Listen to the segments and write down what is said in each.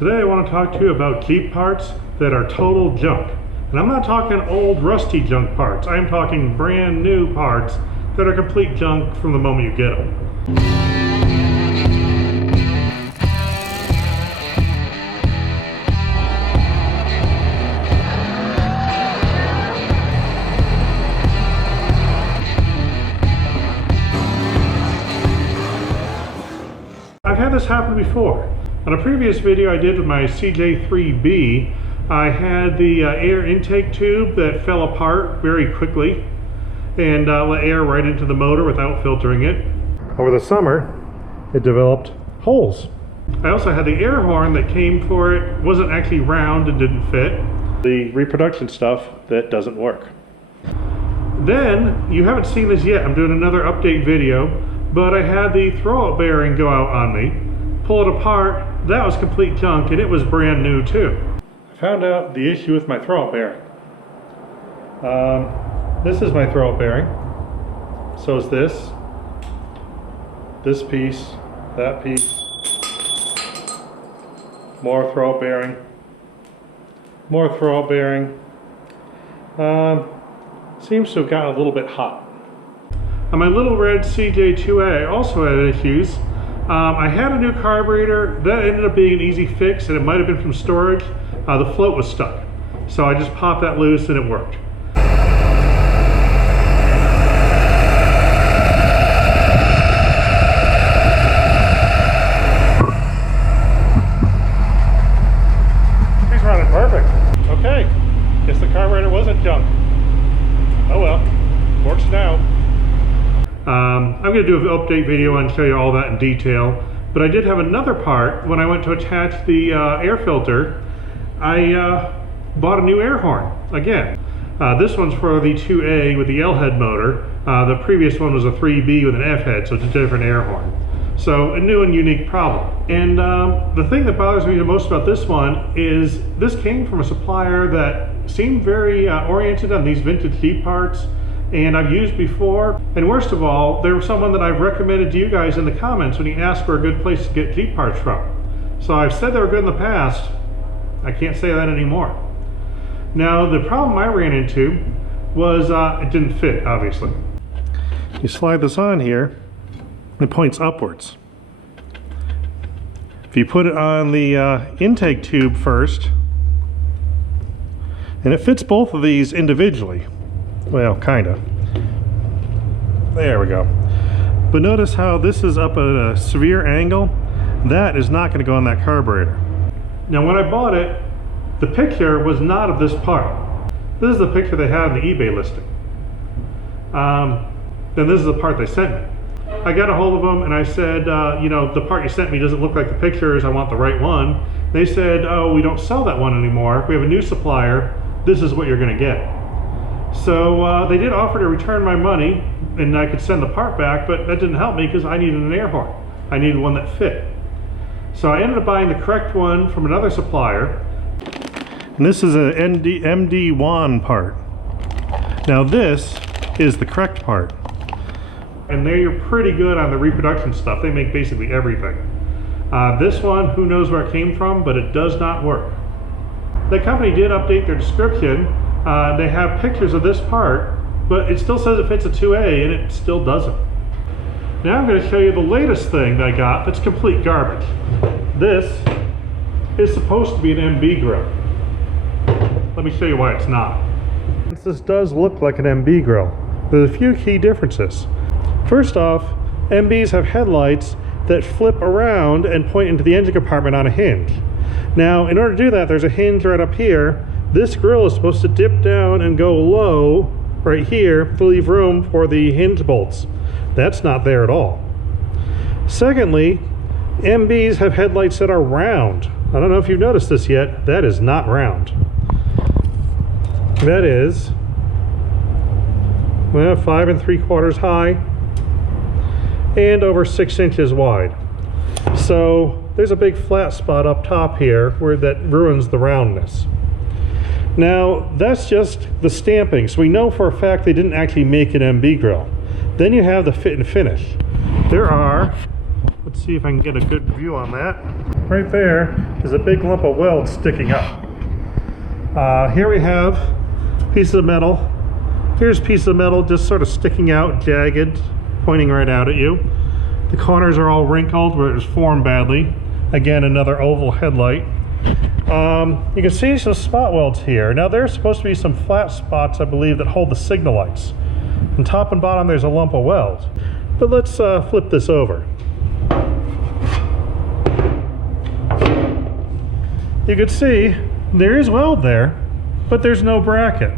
Today I want to talk to you about Jeep parts that are total junk. And I'm not talking old rusty junk parts. I'm talking brand new parts that are complete junk from the moment you get them. I've had this happen before. On a previous video I did with my CJ3B, I had the air intake tube that fell apart very quickly and let air right into the motor without filtering it. Over the summer, it developed holes. I also had the air horn that came for it, wasn't actually round and didn't fit. The reproduction stuff that doesn't work. Then, you haven't seen this yet, I'm doing another update video, but I had the throwout bearing go out on me, pull it apart, that was complete junk and it was brand new too. I found out the issue with my throwout bearing. This is my throwout bearing. So is this piece, that piece, more throwout bearing, more throwout bearing. Seems to have gotten a little bit hot. On my little red CJ2A, I also had issues. I had a new carburetor. That ended up being an easy fix, and it might have been from storage. The float was stuck. So I just popped that loose and it worked. He's running perfect. Okay, guess the carburetor wasn't junk. Oh well, works now. I'm going to do an update video and show you all that in detail, but I did have another part. When I went to attach the air filter, I bought a new air horn again. This one's for the 2A with the L head motor. The previous one was a 3B with an F head, so it's a different air horn. So a new and unique problem. And the thing that bothers me the most about this one is this came from a supplier that seemed very oriented on these vintage Jeep parts, and I've used before. And worst of all, there was someone that I've recommended to you guys in the comments when you asked for a good place to get Jeep parts from. So I've said they were good in the past. I can't say that anymore. Now, the problem I ran into was it didn't fit, obviously. You slide this on here, it points upwards. If you put it on the intake tube first, and it fits both of these individually. Well, kinda. There we go. But notice how this is up at a severe angle. That is not going to go on that carburetor. Now when I bought it, the picture was not of this part. This is the picture they had on the eBay listing. Then this is the part they sent me. I got a hold of them and I said, you know, the part you sent me doesn't look like the pictures, I want the right one. They said, oh, we don't sell that one anymore. We have a new supplier. This is what you're going to get. So they did offer to return my money and I could send the part back, but that didn't help me because I needed an air horn. I needed one that fit. So I ended up buying the correct one from another supplier. And this is a MD1 part. Now this is the correct part. And they're pretty good on the reproduction stuff. They make basically everything. This one, who knows where it came from, but it does not work. The company did update their description. They have pictures of this part, but it still says it fits a 2A and it still doesn't. Now I'm going to show you the latest thing that I got that's complete garbage. This is supposed to be an MB grill. Let me show you why it's not. This does look like an MB grill. There's a few key differences. First off, MBs have headlights that flip around and point into the engine compartment on a hinge. Now, in order to do that, there's a hinge right up here. This grill is supposed to dip down and go low right here to leave room for the hinge bolts. That's not there at all. Secondly, MBs have headlights that are round. I don't know if you've noticed this yet. That is not round. That is, well, 5 3/4 high and over 6 inches wide. So there's a big flat spot up top here where that ruins the roundness. Now that's just the stamping, so we know for a fact they didn't actually make an MB grill. Then you have the fit and finish. There are, let's see if I can get a good view on that. right there is a big lump of weld sticking up. Here we have pieces of metal. Here's a piece of metal just sort of sticking out, jagged, pointing right out at you. The corners are all wrinkled where it was formed badly. Again, another oval headlight. You can see some spot welds here. Now there's supposed to be some flat spots, I believe, that hold the signal lights. On top and bottom there's a lump of weld. But let's flip this over. You can see there is weld there, but there's no bracket.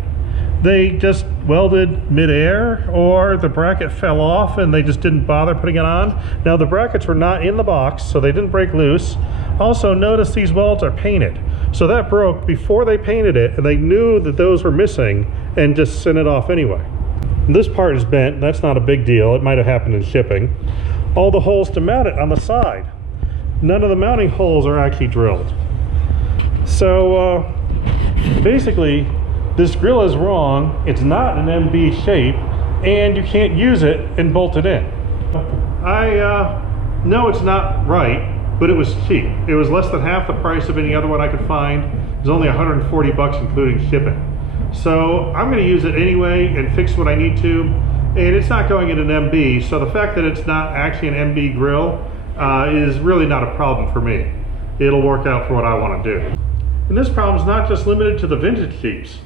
They just welded mid-air, or the bracket fell off and they just didn't bother putting it on. Now the brackets were not in the box, so they didn't break loose. Also notice these welds are painted. So that broke before they painted it, and they knew that those were missing and just sent it off anyway. This part is bent, that's not a big deal. It might have happened in shipping. All the holes to mount it on the side. None of the mounting holes are actually drilled. So basically, this grill is wrong. It's not an MB shape, and you can't use it and bolt it in. I know it's not right, but it was cheap. It was less than half the price of any other one I could find. It was only 140 bucks including shipping. So I'm going to use it anyway and fix what I need to. And it's not going in an MB, so the fact that it's not actually an MB grill is really not a problem for me. It'll work out for what I want to do. And this problem is not just limited to the vintage Jeeps.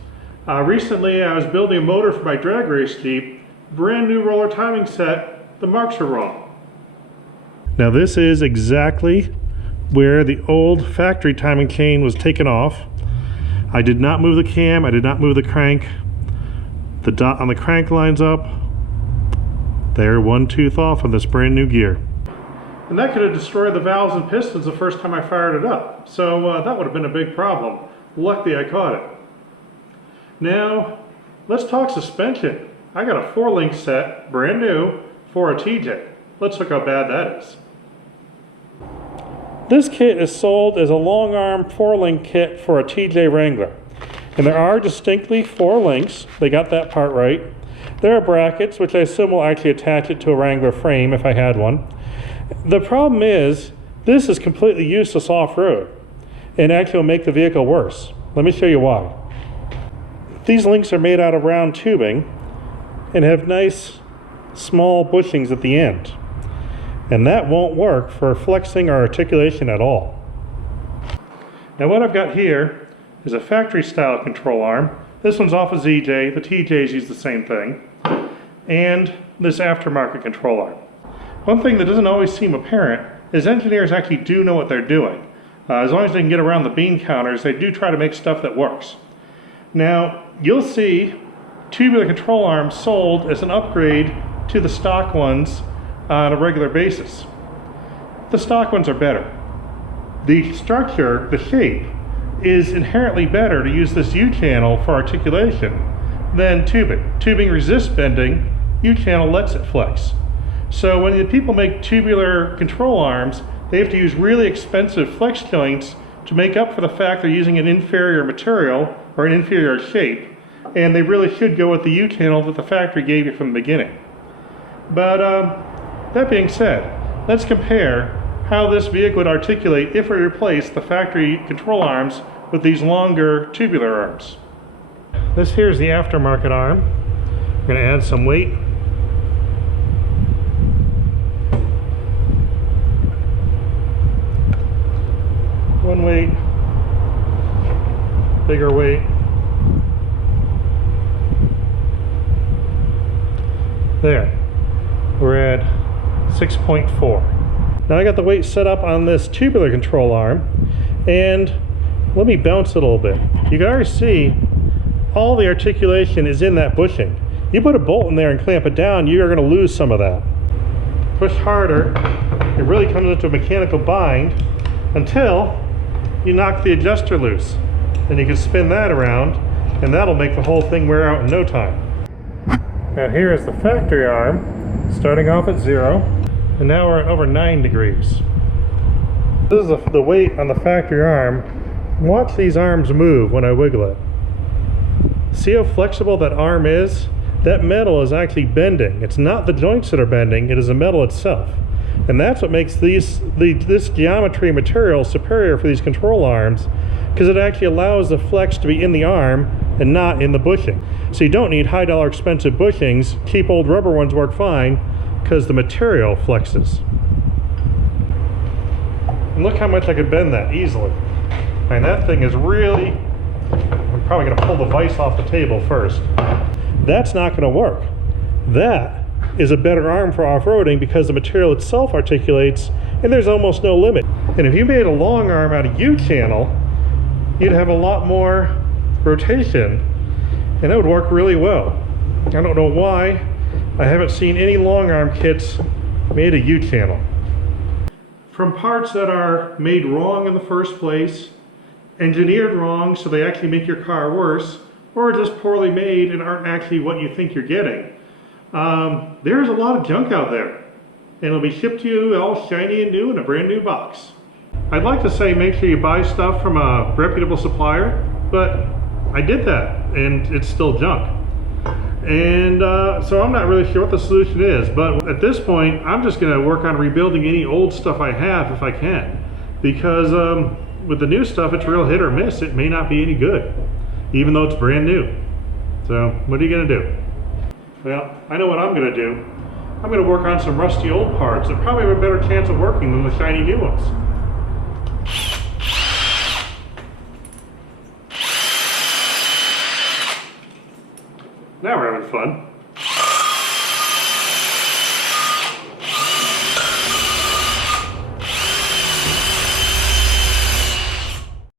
Recently I was building a motor for my drag race Jeep, brand new roller timing set, the marks are wrong. Now this is exactly where the old factory timing chain was taken off. I did not move the cam, I did not move the crank. The dot on the crank lines up. They're one tooth off on this brand new gear. And that could have destroyed the valves and pistons the first time I fired it up. So that would have been a big problem. Luckily I caught it. Now, let's talk suspension. I got a 4-link set, brand new, for a TJ. Let's look how bad that is. This kit is sold as a long arm 4-link kit for a TJ Wrangler. And there are distinctly 4 links. They got that part right. There are brackets, which I assume will actually attach it to a Wrangler frame if I had one. The problem is, this is completely useless off-road and actually will make the vehicle worse. Let me show you why. These links are made out of round tubing and have nice small bushings at the end. And that won't work for flexing or articulation at all. Now what I've got here is a factory style control arm. This one's off a ZJ, the TJs use the same thing. And this aftermarket control arm. One thing that doesn't always seem apparent is engineers actually do know what they're doing. As long as they can get around the bean counters, they do try to make stuff that works. Now, you'll see tubular control arms sold as an upgrade to the stock ones on a regular basis. The stock ones are better. The structure, the shape, is inherently better to use this U-channel for articulation than tubing. Tubing resists bending, U-channel lets it flex. So when the people make tubular control arms, they have to use really expensive flex joints to make up for the fact they're using an inferior material or an inferior shape, and they really should go with the U-channel that the factory gave you from the beginning. But that being said, let's compare how this vehicle would articulate if we replace the factory control arms with these longer tubular arms. This here is the aftermarket arm. We're going to add some weight. One weight, bigger weight. There, we're at 6.4. Now I got the weight set up on this tubular control arm, and let me bounce it a little bit. You can already see all the articulation is in that bushing. You put a bolt in there and clamp it down, you are going to lose some of that. Push harder, it really comes into a mechanical bind until you knock the adjuster loose. Then you can spin that around, and that'll make the whole thing wear out in no time. Now here is the factory arm, starting off at 0, and now we're at over 9 degrees. This is the weight on the factory arm. Watch these arms move when I wiggle it. See how flexible that arm is? That metal is actually bending. It's not the joints that are bending, it is the metal itself. And that's what makes this geometry material superior for these control arms, because it actually allows the flex to be in the arm and not in the bushing. So you don't need high dollar expensive bushings. Cheap old rubber ones work fine because the material flexes. And look how much I could bend that easily. And that thing is really, I'm probably going to pull the vise off the table first. That's not going to work. That is a better arm for off-roading because the material itself articulates and there's almost no limit. And if you made a long arm out of U-channel, you'd have a lot more rotation and it would work really well. I don't know why I haven't seen any long arm kits made of U-channel. From parts that are made wrong in the first place, engineered wrong so they actually make your car worse, or just poorly made and aren't actually what you think you're getting. There's a lot of junk out there, and it'll be shipped to you all shiny and new in a brand new box. I'd like to say make sure you buy stuff from a reputable supplier, but I did that and it's still junk. And so I'm not really sure what the solution is, but at this point I'm just going to work on rebuilding any old stuff I have if I can, because with the new stuff it's real hit or miss. It may not be any good even though it's brand new. So what are you going to do? Well, I know what I'm going to do. I'm going to work on some rusty old parts that probably have a better chance of working than the shiny new ones. Now we're having fun.